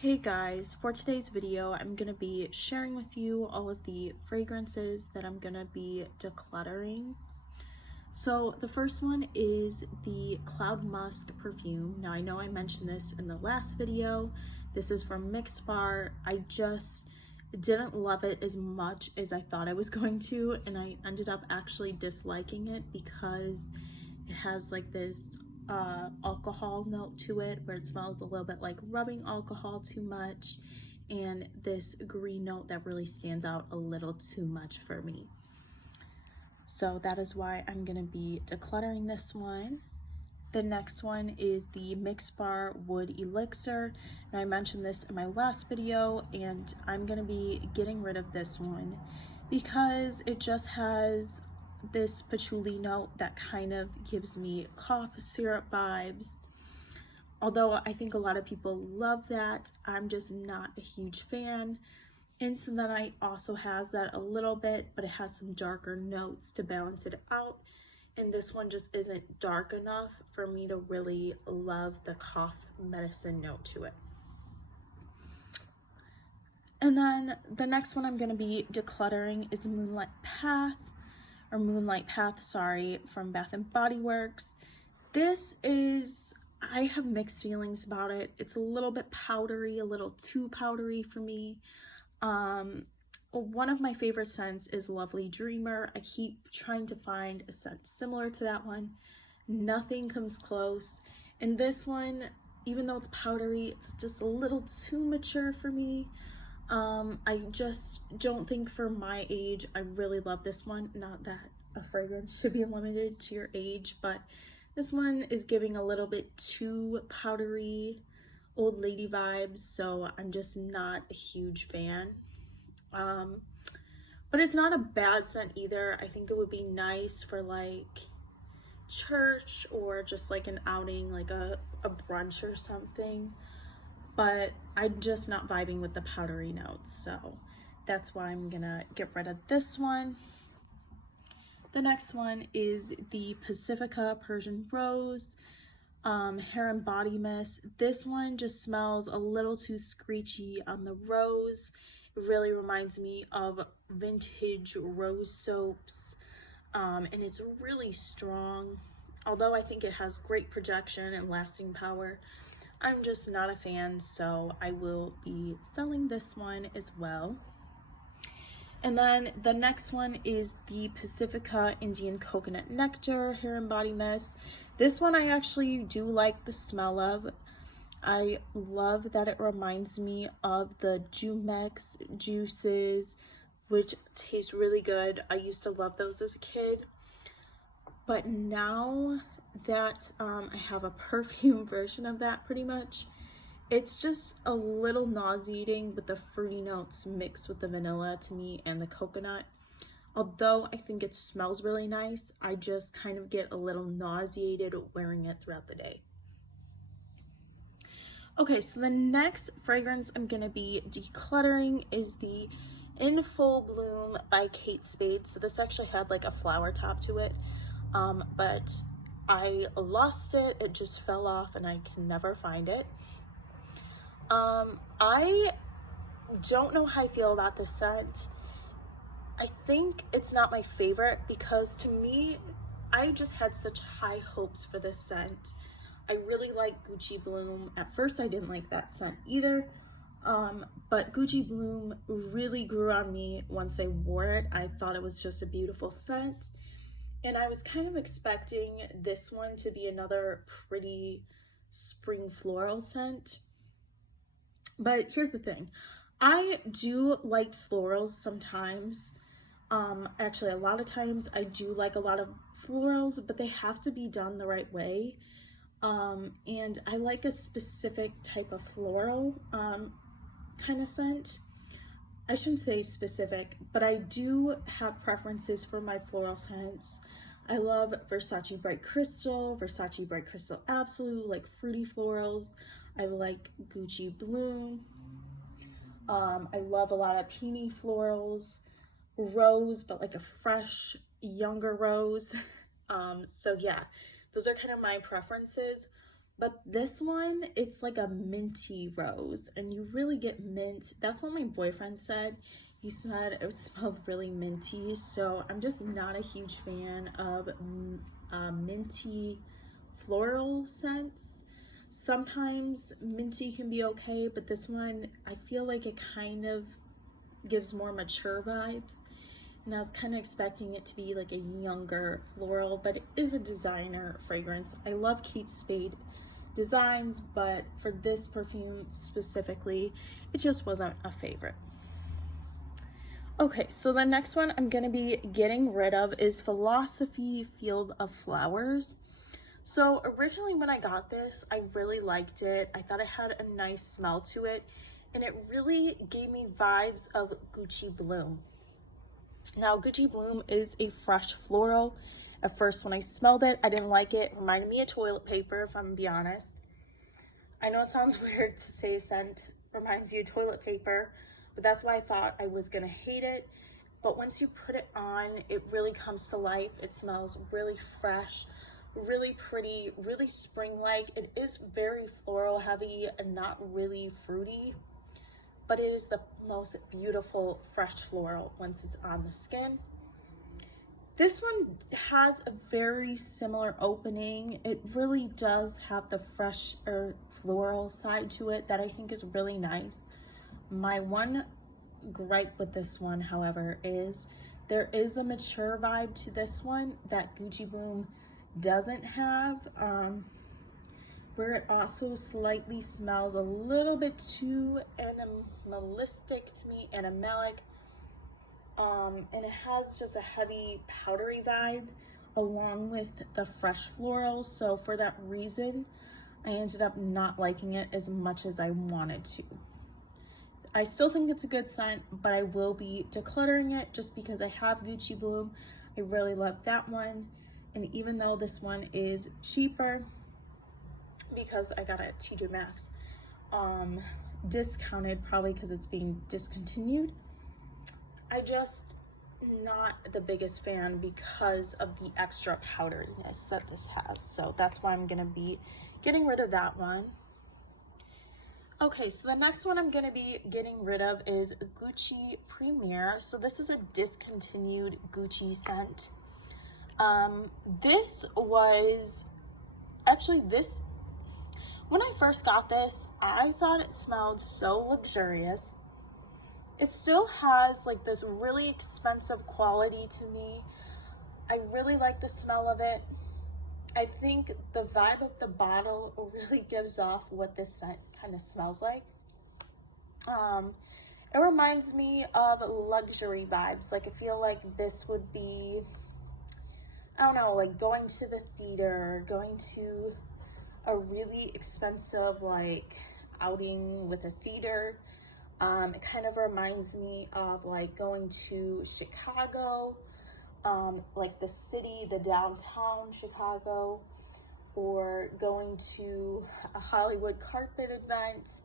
Hey guys, for today's video, I'm going to be sharing with you all of the fragrances that I'm going to be decluttering. So the first one is the Cloud Musk perfume. Now I know I mentioned this in the last video. This is from Mixbar. I just didn't love it as much as I thought I was going to, and I ended up actually disliking it because it has like this alcohol note to it where it smells a little bit like rubbing alcohol too much, and this green note that really stands out a little too much for me. So that is why I'm going to be decluttering this one. The next one is the Mixbar Wood Elixir. Now I mentioned this in my last video, and I'm going to be getting rid of this one because it just has this patchouli note that kind of gives me cough syrup vibes. Although I think a lot of people love that, I'm just not a huge fan. Instant Night also has that a little bit, but it has some darker notes to balance it out. And this one just isn't dark enough for me to really love the cough medicine note to it. And then the next one I'm going to be decluttering is Moonlight Path, from Bath and Body Works. This is, I have mixed feelings about it. It's a little bit powdery, a little too powdery for me. One of my favorite scents is Lovely Dreamer. I keep trying to find a scent similar to that one. Nothing comes close. And this one, even though it's powdery, it's just a little too mature for me. I just don't think for my age, I really love this one. Not that a fragrance should be limited to your age, but this one is giving a little bit too powdery, old lady vibes, so I'm just not a huge fan. But it's not a bad scent either. I think it would be nice for like church or just like an outing, like a brunch or something. But I'm just not vibing with the powdery notes, so that's why I'm gonna get rid of this one. The next one is the Pacifica Persian Rose hair and body mist. This one just smells a little too screechy on the rose. It really reminds me of vintage rose soaps, and it's really strong. Although I think it has great projection and lasting power, I'm just not a fan, so I will be selling this one as well. And then the next one is the Pacifica Indian Coconut Nectar Hair and Body Mist. This one I actually do like the smell of. I love that it reminds me of the Jumex juices, which taste really good. I used to love those as a kid. But now that I have a perfume version of that pretty much, it's just a little nauseating with the fruity notes mixed with the vanilla to me and the coconut. Although I think it smells really nice, I just kind of get a little nauseated wearing it throughout the day. Okay, so the next fragrance I'm going to be decluttering is the In Full Bloom by Kate Spade. So this actually had like a flower top to it, but I lost it. It just fell off and I can never find it. I don't know how I feel about this scent. I think it's not my favorite because to me, I just had such high hopes for this scent. I really like Gucci Bloom. At first I didn't like that scent either, but Gucci Bloom really grew on me once I wore it. I thought it was just a beautiful scent, and I was kind of expecting this one to be another pretty spring floral scent. But here's the thing, I do like florals sometimes. Actually, a lot of times I do like a lot of florals, but they have to be done the right way. And I like a specific type of floral kind of scent. I shouldn't say specific, but I do have preferences for my floral scents. I love Versace Bright Crystal, Versace Bright Crystal Absolute, like fruity florals. I like Gucci Bloom. I love a lot of peony florals, rose, but like a fresh, younger rose. So yeah, those are kind of my preferences. But this one, it's like a minty rose, and you really get mint. That's what my boyfriend said. He said it smelled really minty, so I'm just not a huge fan of minty floral scents. Sometimes minty can be okay, but this one, I feel like it kind of gives more mature vibes. And I was kind of expecting it to be like a younger floral, but it is a designer fragrance. I love Kate Spade designs, but for this perfume specifically, it just wasn't a favorite. Okay, so the next one I'm gonna be getting rid of is Philosophy Field of Flowers. So originally when I got this, I really liked it. I thought it had a nice smell to it, and it really gave me vibes of Gucci Bloom. Now, Gucci Bloom is a fresh floral. At first, when I smelled it, I didn't like it. It reminded me of toilet paper, if I'm gonna be honest. I know it sounds weird to say a scent reminds you of toilet paper, but that's why I thought I was gonna hate it. But once you put it on, it really comes to life. It smells really fresh, really pretty, really spring-like. It is very floral heavy and not really fruity, but it is the most beautiful fresh floral once it's on the skin. This one has a very similar opening. It really does have the fresh or floral side to it that I think is really nice. My one gripe with this one, however, is there is a mature vibe to this one that Gucci Bloom doesn't have, where it also slightly smells a little bit too animalistic to me, animalic. And it has just a heavy powdery vibe along with the fresh floral. So for that reason, I ended up not liking it as much as I wanted to. I still think it's a good scent, but I will be decluttering it just because I have Gucci Bloom. I really love that one. And even though this one is cheaper, because I got it at TJ Maxx, discounted probably because it's being discontinued, I just not the biggest fan because of the extra powderiness that this has. So that's why I'm gonna be getting rid of that one. Okay, so the next one I'm gonna be getting rid of is Gucci Premier. So this is a discontinued Gucci scent. This was actually when I first got this, I thought it smelled so luxurious. It still has like this really expensive quality to me. I really like the smell of it. I think the vibe of the bottle really gives off what this scent kind of smells like. It reminds me of luxury vibes. Like I feel like this would be, I don't know, like going to the theater, going to a really expensive like outing with a theater. It kind of reminds me of like going to Chicago, like the city, the downtown Chicago, or going to a Hollywood carpet event.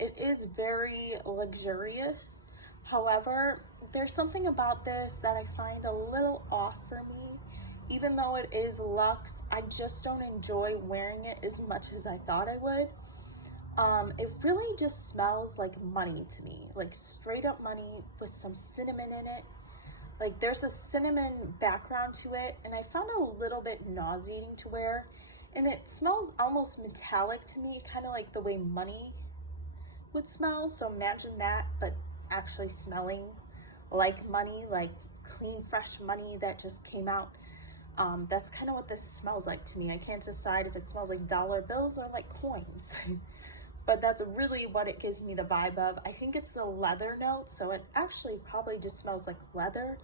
It is very luxurious. However, there's something about this that I find a little off for me. Even though it is luxe, I just don't enjoy wearing it as much as I thought I would. It really just smells like money to me, like straight up money with some cinnamon in it. Like there's a cinnamon background to it, and I found it a little bit nauseating to wear, and it smells almost metallic to me, kind of like the way money would smell. So imagine that, but actually smelling like money, like clean, fresh money that just came out. That's kind of what this smells like to me. I can't decide if it smells like dollar bills or like coins. But that's really what it gives me the vibe of. I think it's the leather note, so it actually probably just smells like leather,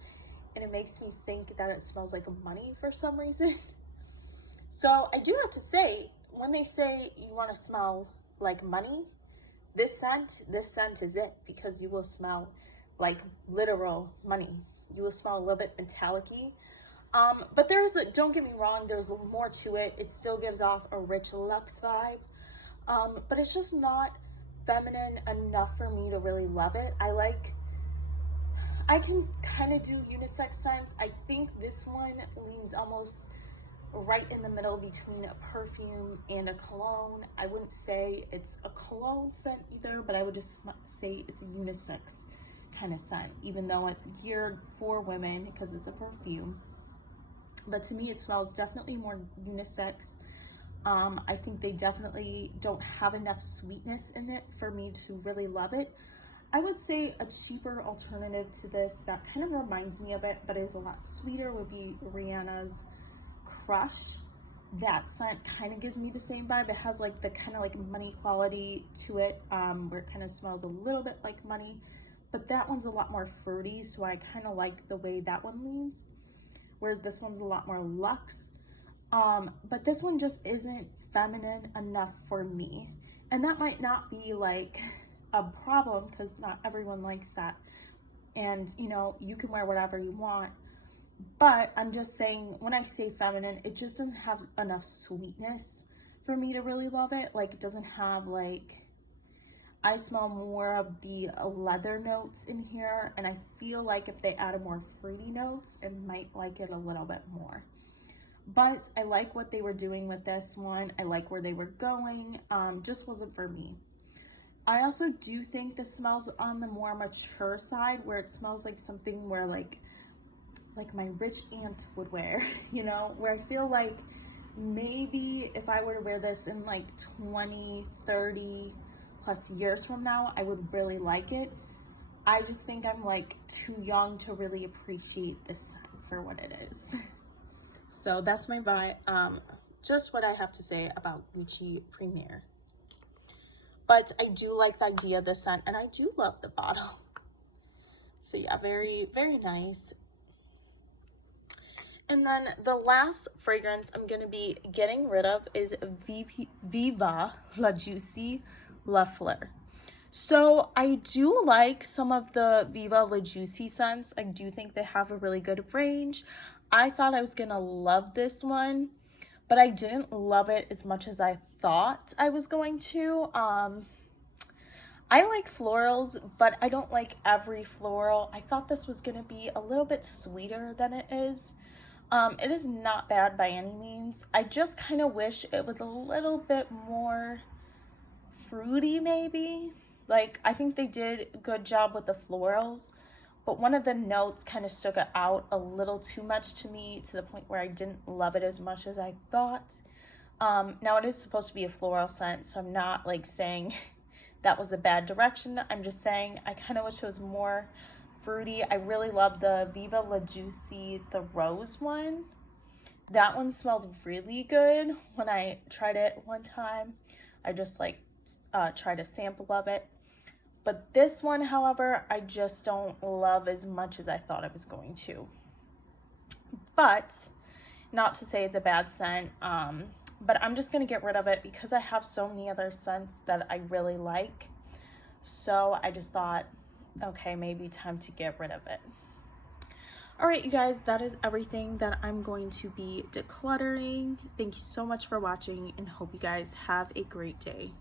and it makes me think that it smells like money for some reason. So I do have to say, when they say you want to smell like money, this scent is it, because you will smell like literal money. You will smell a little bit metallic-y. But don't get me wrong, there's more to it. It still gives off a rich luxe vibe. But it's just not feminine enough for me to really love it. I can kind of do unisex scents. I think this one leans almost right in the middle between a perfume and a cologne. I wouldn't say it's a cologne scent either, but I would just say it's a unisex kind of scent, even though it's geared for women because it's a perfume. But to me, it smells definitely more unisex. I think they definitely don't have enough sweetness in it for me to really love it. I would say a cheaper alternative to this that kind of reminds me of it, but is a lot sweeter, would be Rihanna's Crush. That scent kind of gives me the same vibe. It has like the kind of like money quality to it, where it kind of smells a little bit like money, but that one's a lot more fruity, so I kind of like the way that one leans, whereas this one's a lot more luxe. But this one just isn't feminine enough for me, and that might not be like a problem because not everyone likes that, and you know, you can wear whatever you want. But I'm just saying, when I say feminine, it just doesn't have enough sweetness for me to really love it. Like, it doesn't have like, I smell more of the leather notes in here, and I feel like if they added more fruity notes, it might like it a little bit more. But I like what they were doing with this one. I like where they were going. Just wasn't for me. I also do think this smells on the more mature side, where it smells like something where like my rich aunt would wear, you know, where I feel like maybe if I were to wear this in like 20, 30 plus years from now, I would really like it. I just think I'm like too young to really appreciate this scent for what it is. So that's my vibe, just what I have to say about Gucci Premier. But I do like the idea of the scent, and I do love the bottle. So yeah, very, very nice. And then the last fragrance I'm going to be getting rid of is Viva La Juicy La Fleur. So I do like some of the Viva La Juicy scents. I do think they have a really good range. I thought I was going to love this one, but I didn't love it as much as I thought I was going to. I like florals, but I don't like every floral. I thought this was going to be a little bit sweeter than it is. It is not bad by any means. I just kind of wish it was a little bit more fruity maybe. Like, I think they did a good job with the florals, but one of the notes kind of stuck out a little too much to me, to the point where I didn't love it as much as I thought. Now it is supposed to be a floral scent, so I'm not like saying that was a bad direction. I'm just saying I kind of wish it was more fruity. I really love the Viva La Juicy, the rose one. That one smelled really good when I tried it one time. I just like tried a sample of it. But this one, however, I just don't love as much as I thought I was going to. But not to say it's a bad scent, but I'm just going to get rid of it because I have so many other scents that I really like. So I just thought, okay, maybe time to get rid of it. All right, you guys, that is everything that I'm going to be decluttering. Thank you so much for watching, and hope you guys have a great day.